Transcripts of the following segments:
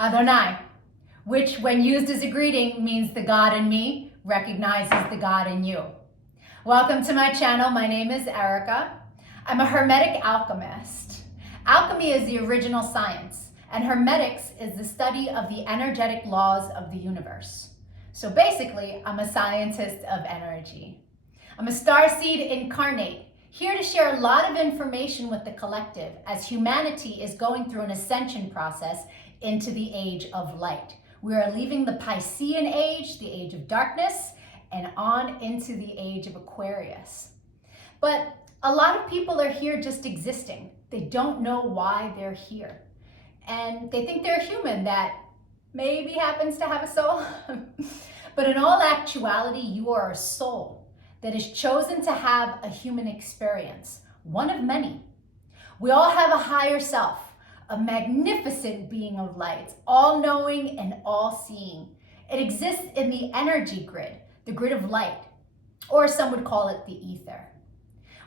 Adonai, which when used as a greeting means the God in me recognizes the God in you. Welcome to my channel. My name is Erica. I'm a Hermetic alchemist. Alchemy is the original science, and Hermetics is the study of the energetic laws of the universe. So basically, I'm a scientist of energy. I'm a starseed incarnate, here to share a lot of information with the collective as humanity is going through an ascension process into the age of light. We are leaving the Piscean age, the age of darkness, and on into the age of Aquarius. But a lot of people are here just existing. They don't know why they're here. And they think they're a human that maybe happens to have a soul. But in all actuality, you are a soul that is chosen to have a human experience, one of many. We all have a higher self, a magnificent being of light, all-knowing and all-seeing. It exists in the energy grid, the grid of light, or some would call it the ether.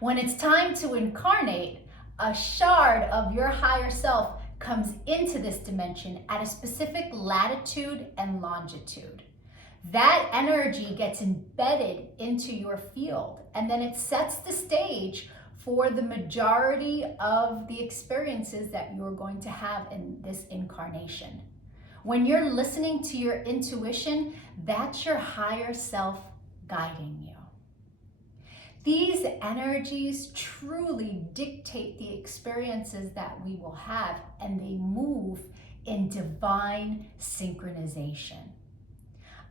When it's time to incarnate, a shard of your higher self comes into this dimension at a specific latitude and longitude. That energy gets embedded into your field, and then it sets the stage for the majority of the experiences that you're going to have in this incarnation. When you're listening to your intuition, that's your higher self guiding you. These energies truly dictate the experiences that we will have, and they move in divine synchronization.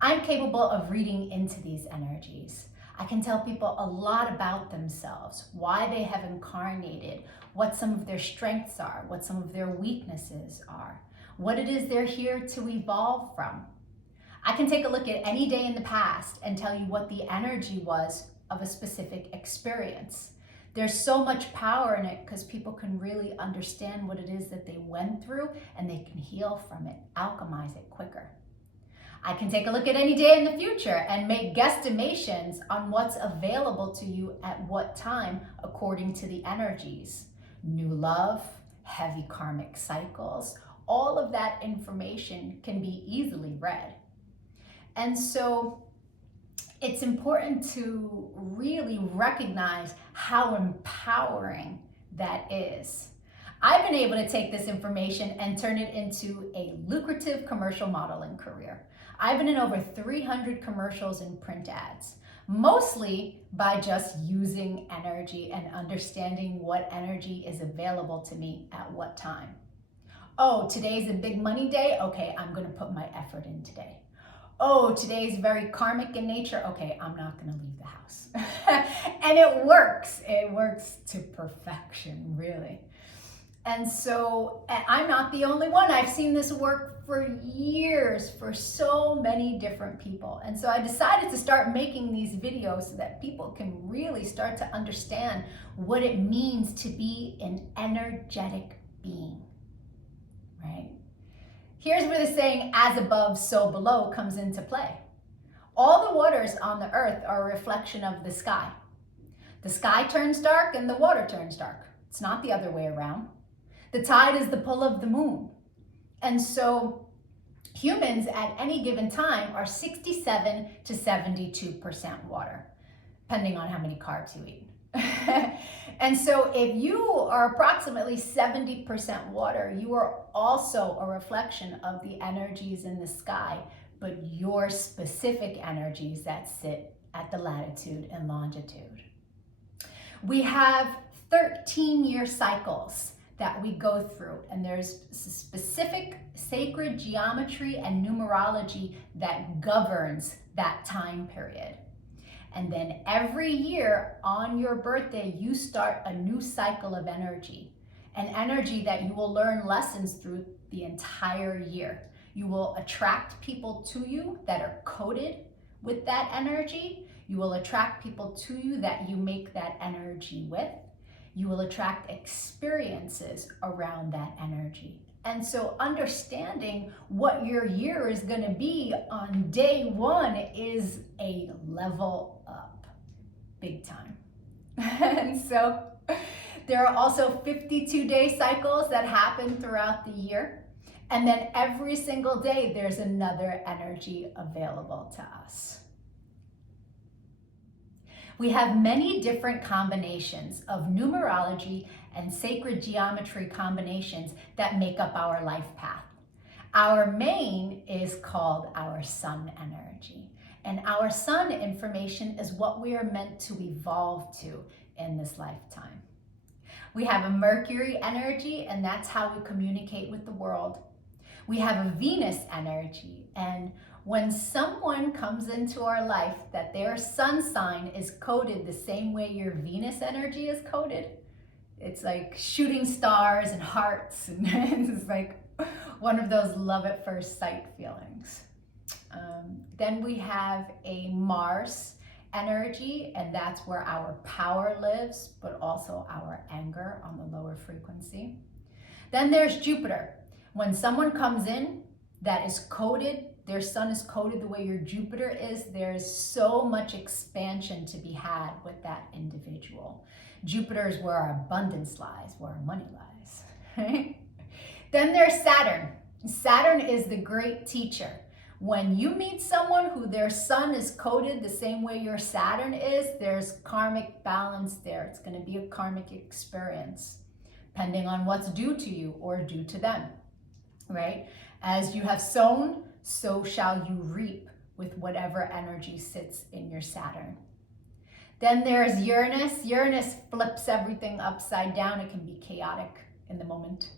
I'm capable of reading into these energies. I can tell people a lot about themselves, why they have incarnated, what some of their strengths are, what some of their weaknesses are, what it is they're here to evolve from. I can take a look at any day in the past and tell you what the energy was of a specific experience. There's so much power in it because people can really understand what it is that they went through, and they can heal from it, alchemize it quicker. I can take a look at any day in the future and make guesstimations on what's available to you at what time according to the energies. New love, heavy karmic cycles, all of that information can be easily read. And so it's important to really recognize how empowering that is. I've been able to take this information and turn it into a lucrative commercial modeling career. I've been in over 300 commercials and print ads, mostly by just using energy and understanding what energy is available to me at what time. Oh, today's a big money day? Okay, I'm gonna put my effort in today. Oh, today's very karmic in nature? Okay, I'm not gonna leave the house. And it works to perfection, really. And so I'm not the only one. I've seen this work for years for so many different people. And so I decided to start making these videos so that people can really start to understand what it means to be an energetic being, right? Here's where the saying, as above, so below, comes into play. All the waters on the earth are a reflection of the sky. The sky turns dark and the water turns dark. It's not the other way around. The tide is the pull of the moon. And so humans at any given time are 67 to 72% water, depending on how many carbs you eat. And so if you are approximately 70% water, you are also a reflection of the energies in the sky, but your specific energies that sit at the latitude and longitude. We have 13-year cycles that we go through, and there's specific sacred geometry and numerology that governs that time period. And then every year on your birthday, you start a new cycle of energy, an energy that you will learn lessons through the entire year. You will attract people to you that are coded with that energy. You will attract people to you that you make that energy with. You will attract experiences around that energy. And so understanding what your year is going to be on day one is a level up, big time. And so there are also 52-day cycles that happen throughout the year. And then every single day, there's another energy available to us. We have many different combinations of numerology and sacred geometry combinations that make up our life path. Our main is called our sun energy. And our sun information is what we are meant to evolve to in this lifetime. We have a Mercury energy, and that's how we communicate with the world. We have a Venus energy, and when someone comes into our life that their sun sign is coded the same way your Venus energy is coded, it's like shooting stars and hearts, and it's like one of those love at first sight feelings. Then we have a Mars energy, and that's where our power lives, but also our anger on the lower frequency. Then there's Jupiter. When someone comes in that is coded, their sun is coded the way your Jupiter is, there's so much expansion to be had with that individual. Jupiter is where our abundance lies, where our money lies. Right? Then there's Saturn. Saturn is the great teacher. When you meet someone who their sun is coded the same way your Saturn is, there's karmic balance there. It's going to be a karmic experience, depending on what's due to you or due to them, right? As you have sown, so shall you reap with whatever energy sits in your Saturn. Then there's Uranus. Uranus flips everything upside down. It can be chaotic in the moment.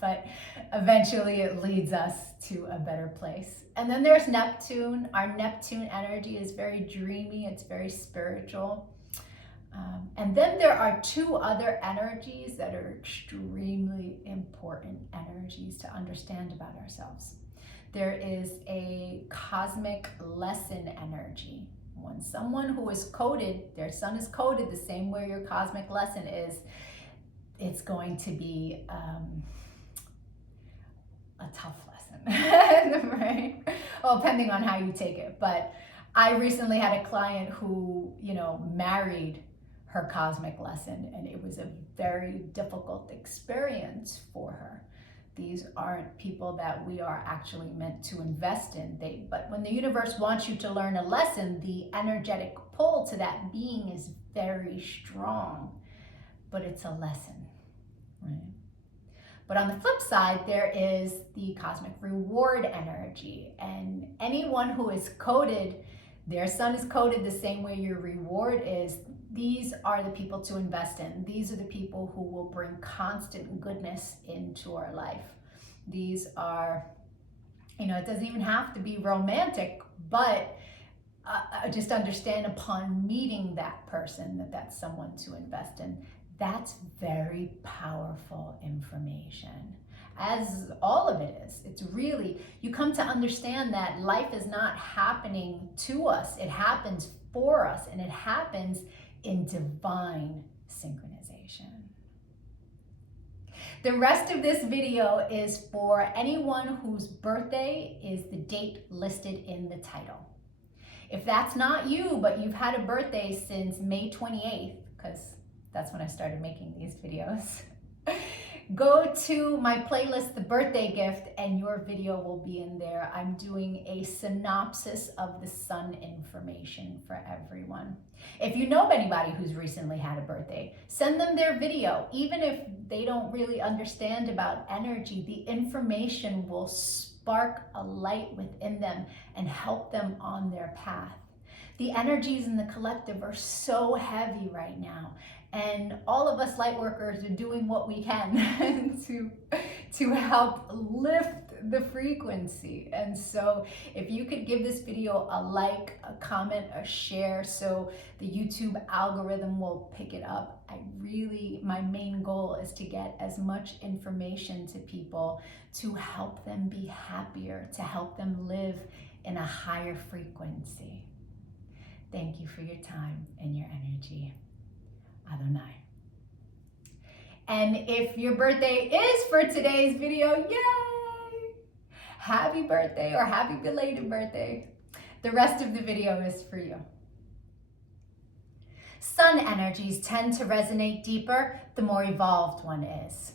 But eventually it leads us to a better place. And then there's Neptune. Our Neptune energy is very dreamy, it's very spiritual. And then there are two other energies that are extremely important energies to understand about ourselves. There is a cosmic lesson energy. When someone who is coded, their sun is coded the same way your cosmic lesson is, it's going to be a tough lesson, right? Well, depending on how you take it. But I recently had a client who, married her cosmic lesson, and it was a very difficult experience for her. These aren't people that we are actually meant to invest in. But when the universe wants you to learn a lesson, the energetic pull to that being is very strong, but it's a lesson. Right. But on the flip side, there is the cosmic reward energy, and anyone who is coded, their sun is coded the same way your reward is. These are the people to invest in. These are the people who will bring constant goodness into our life. These are, it doesn't even have to be romantic, but just understand upon meeting that person that that's someone to invest in. That's very powerful information, as all of it is. It's really, you come to understand that life is not happening to us. It happens for us, and it happens in divine synchronization. The rest of this video is for anyone whose birthday is the date listed in the title. If that's not you, but you've had a birthday since May 28th, because that's when I started making these videos, go to my playlist, The Birthday Gift, and your video will be in there. I'm doing a synopsis of the sun information for everyone. If you know anybody who's recently had a birthday, send them their video. Even if they don't really understand about energy, the information will spark a light within them and help them on their path. The energies in the collective are so heavy right now, and all of us light workers are doing what we can to help lift the frequency. And so if you could give this video a like, a comment, a share, so the YouTube algorithm will pick it up. My main goal is to get as much information to people to help them be happier, to help them live in a higher frequency. Thank you for your time and your energy. Adonai. And if your birthday is for today's video, yay! Happy birthday or happy belated birthday. The rest of the video is for you. Sun energies tend to resonate deeper the more evolved one is.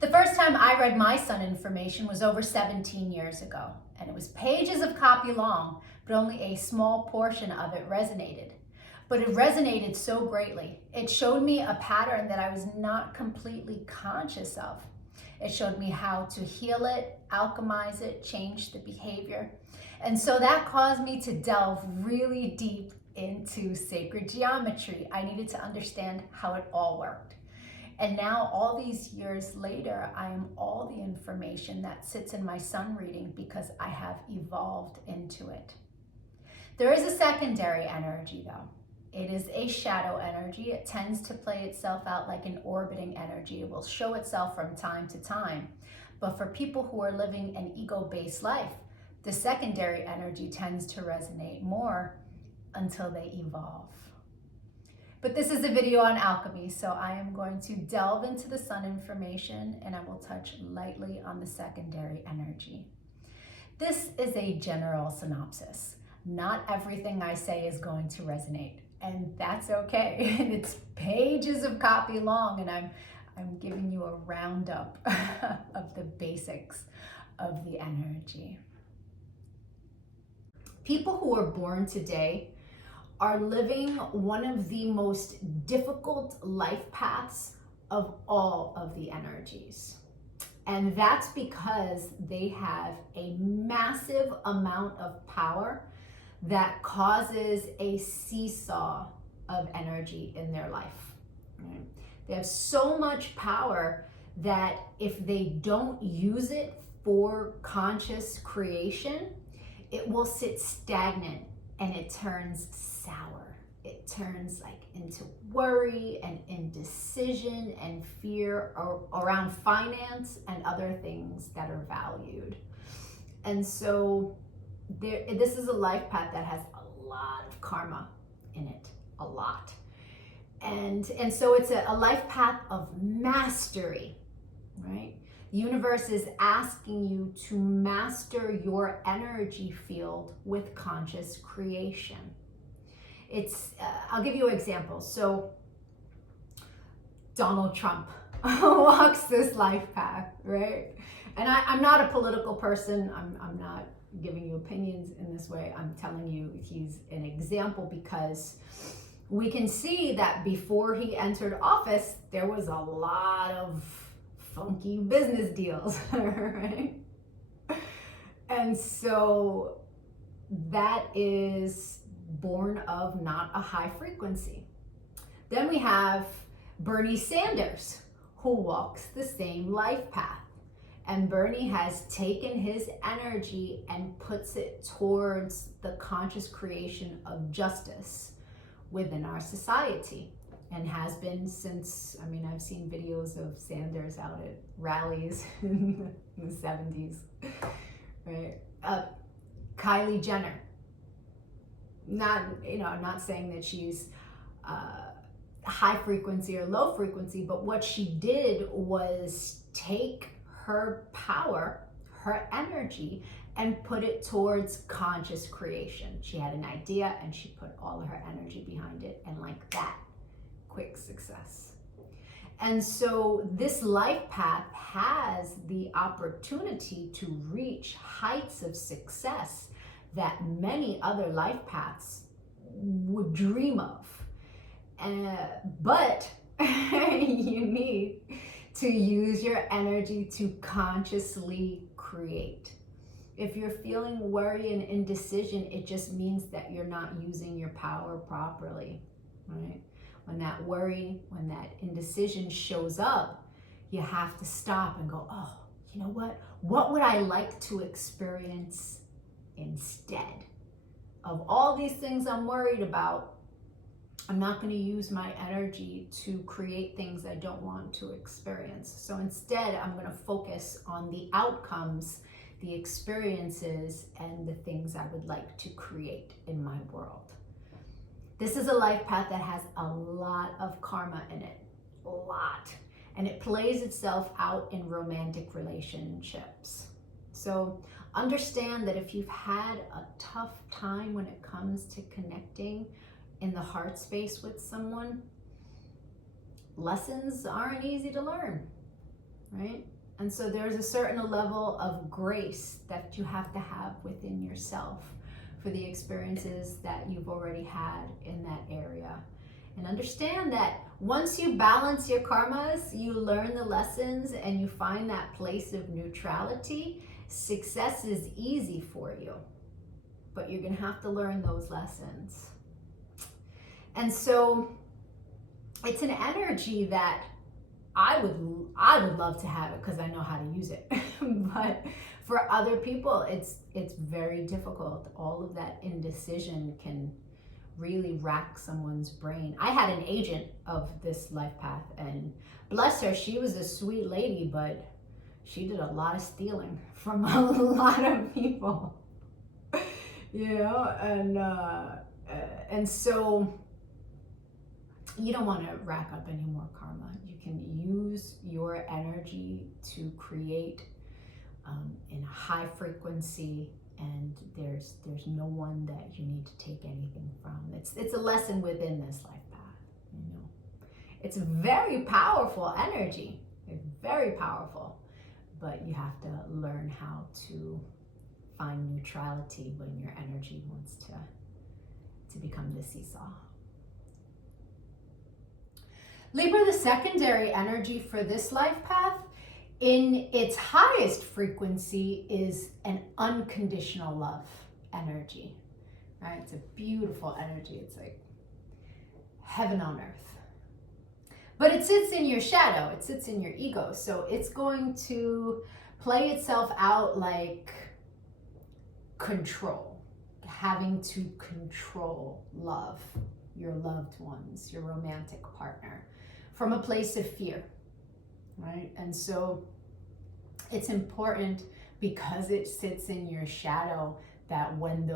The first time I read my sun information was over 17 years ago, and it was pages of copy long, but only a small portion of it resonated. But it resonated so greatly. It showed me a pattern that I was not completely conscious of. It showed me how to heal it, alchemize it, change the behavior. And so that caused me to delve really deep into sacred geometry. I needed to understand how it all worked. And now, all these years later, I am all the information that sits in my sun reading because I have evolved into it. There is a secondary energy, though. It is a shadow energy. It tends to play itself out like an orbiting energy. It will show itself from time to time. But for people who are living an ego-based life, the secondary energy tends to resonate more until they evolve. But this is a video on alchemy, so I am going to delve into the sun information and I will touch lightly on the secondary energy. This is a general synopsis. Not everything I say is going to resonate, and that's okay. It's pages of copy long, and I'm giving you a roundup of the basics of the energy. People who are born today are living one of the most difficult life paths of all of the energies. And that's because they have a massive amount of power that causes a seesaw of energy in their life. Right? They have so much power that if they don't use it for conscious creation, it will sit stagnant and it turns sour. It turns like into worry and indecision and fear around finance and other things that are valued. And so this is a life path that has a lot of karma in it, a lot. And so it's a life path of mastery, right? The universe is asking you to master your energy field with conscious creation. I'll give you an example. So Donald Trump walks this life path, right? And I'm not a political person. I'm not giving you opinions in this way. I'm telling you he's an example because we can see that before he entered office, there was a lot of funky business deals, right? And so that is born of not a high frequency. Then we have Bernie Sanders, who walks the same life path. And Bernie has taken his energy and puts it towards the conscious creation of justice within our society. And has been since, I've seen videos of Sanders out at rallies in the 70s, right? Kylie Jenner, I'm not saying that she's high frequency or low frequency, but what she did was take her power, her energy, and put it towards conscious creation. She had an idea and she put all of her energy behind it, and like that, quick success. And so this life path has the opportunity to reach heights of success that many other life paths would dream of. But you need to use your energy to consciously create. If you're feeling worry and indecision, it just means that you're not using your power properly, right? When that worry, when that indecision shows up, you have to stop and go, oh, you know what? What would I like to experience instead? Of all these things I'm worried about, I'm not going to use my energy to create things I don't want to experience. So instead, I'm going to focus on the outcomes, the experiences, and the things I would like to create in my world. This is a life path that has a lot of karma in it, a lot. And it plays itself out in romantic relationships. So understand that if you've had a tough time when it comes to connecting in the heart space with someone, lessons aren't easy to learn, right? And so there's a certain level of grace that you have to have within yourself for the experiences that you've already had in that area. And understand that once you balance your karmas, you learn the lessons and you find that place of neutrality, success is easy for you. But you're going to have to learn those lessons. And so it's an energy that I would love to have it because I know how to use it. But for other people, it's very difficult. All of that indecision can really rack someone's brain. I had an agent of this life path, and bless her, she was a sweet lady, but she did a lot of stealing from a lot of people. You know, and so you don't want to rack up any more karma. You can use your energy to create in a high frequency, and there's no one that you need to take anything from. It's a lesson within this life path. You know, it's a very powerful energy. It's very powerful, but you have to learn how to find neutrality when your energy wants to become the seesaw. Libra, the secondary energy for this life path, in its highest frequency, is an unconditional love energy, right? It's a beautiful energy. It's like heaven on earth. But it sits in your shadow. It sits in your ego. So it's going to play itself out like control, having to control love, your loved ones, your romantic partner, from a place of fear, right? And so it's important, because it sits in your shadow, that when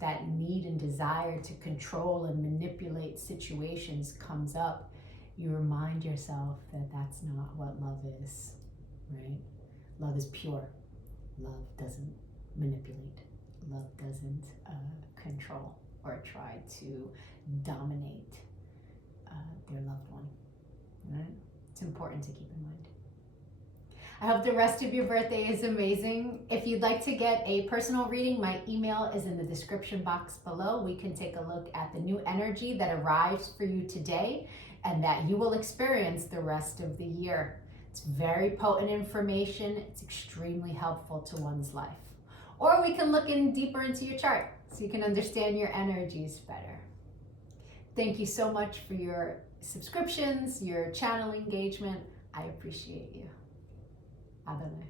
that need and desire to control and manipulate situations comes up, you remind yourself that that's not what love is, right? Love is pure. Love doesn't manipulate. Love doesn't control or try to dominate their loved one, right? It's important to keep in mind. I hope the rest of your birthday is amazing. If you'd like to get a personal reading, my email is in the description box below. We can take a look at the new energy that arrives for you today and that you will experience the rest of the year. It's very potent information. It's extremely helpful to one's life. Or we can look in deeper into your chart so you can understand your energies better. Thank you so much for your subscriptions, your channel engagement. I appreciate you. Adonai.